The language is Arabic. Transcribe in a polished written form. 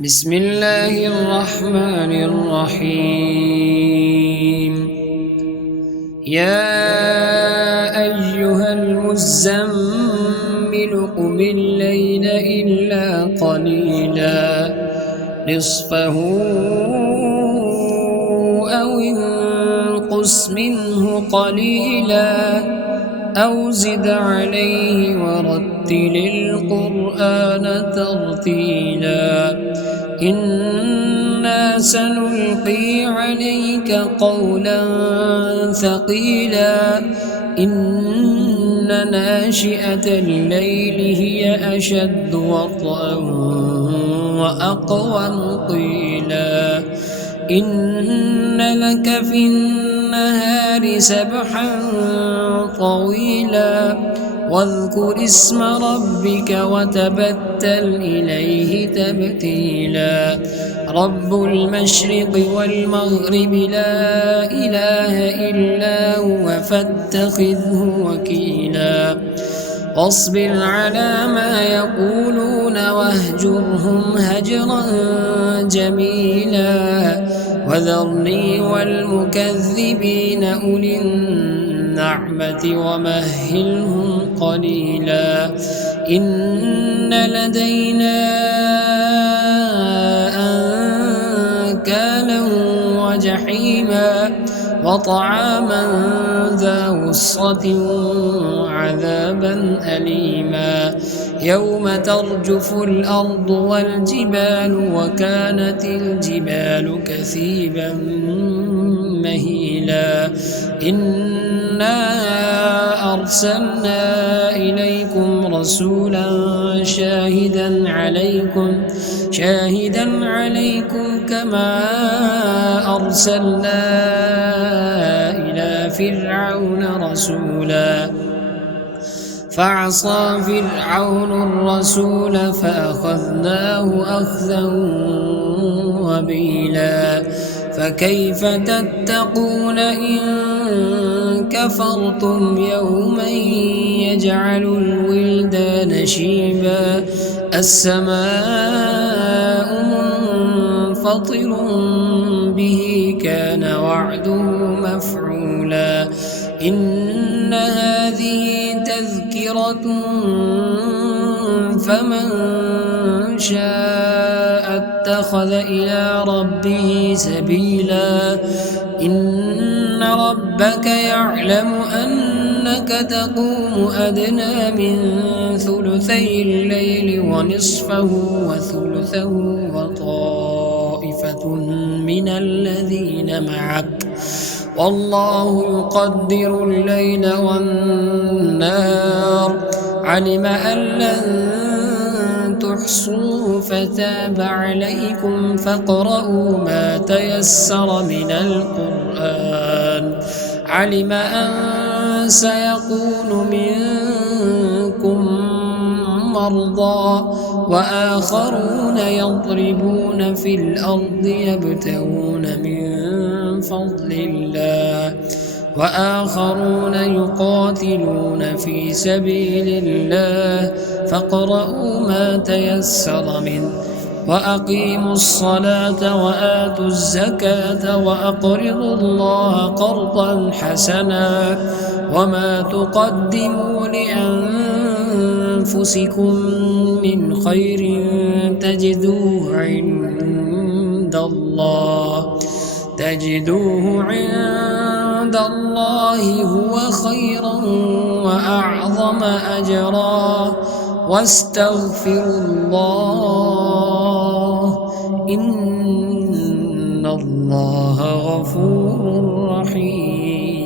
بسم الله الرحمن الرحيم يا أيها المزمل قم الليل إلا قليلا نصفه أو انقص منه قليلا أو زد عليه ورتل القرآن ترتيلا إنا سنلقي عليك قولا ثقيلا إن ناشئة الليل هي أشد وطئا وأقوم قيلا إن لك في النهار سبحا طويلا واذكر اسم ربك وتبتل إليه تبتيلا رب المشرق والمغرب لا إله إلا هو فاتخذه وكيلا واصبر على ما يقولون واهجرهم هجرا جميلا وذرني والمكذبين أولي النعمة ومهلهم قليلا إن لدينا أنكالا وجحيما وطعاما ذا غصة وعذابا أليما يوم ترجف الأرض والجبال وكانت الجبال كثيبا مهيلا إنا أرسلنا إليكم رسولا شاهدا عليكم كما أرسلنا إلى فرعون رسولا فعصى فرعون الرسول فأخذناه أخذا وبيلا فكيف تتقون إن كفرتم يوما يجعل الولدان شيبا السماء منفطر به كان وعده مفعولا إن هذه تذكرة فمن شاء اتخذ إلى ربه سبيلا إن ربك يعلم أنك تقوم أدنى من ثلثي الليل ونصفه وثلثه وطائفة من الذين معك والله يقدر الليل والنهار علم أن لن تحصوه فتاب عليكم فاقرؤوا ما تيسر من القرآن علم أن سيكون منكم مرضى وآخرون يضربون في الأرض يبتغون من فضل الله وآخرون يقاتلون في سبيل الله فاقرؤوا ما تيسر منه وأقيموا الصلاة وآتوا الزكاة وأقرضوا الله قرضا حسنا وما تقدموا لأنفسكم من خير تجدوه عند الله هو خيرا وأعظم أجرا واستغفروا الله إن الله غفور رحيم.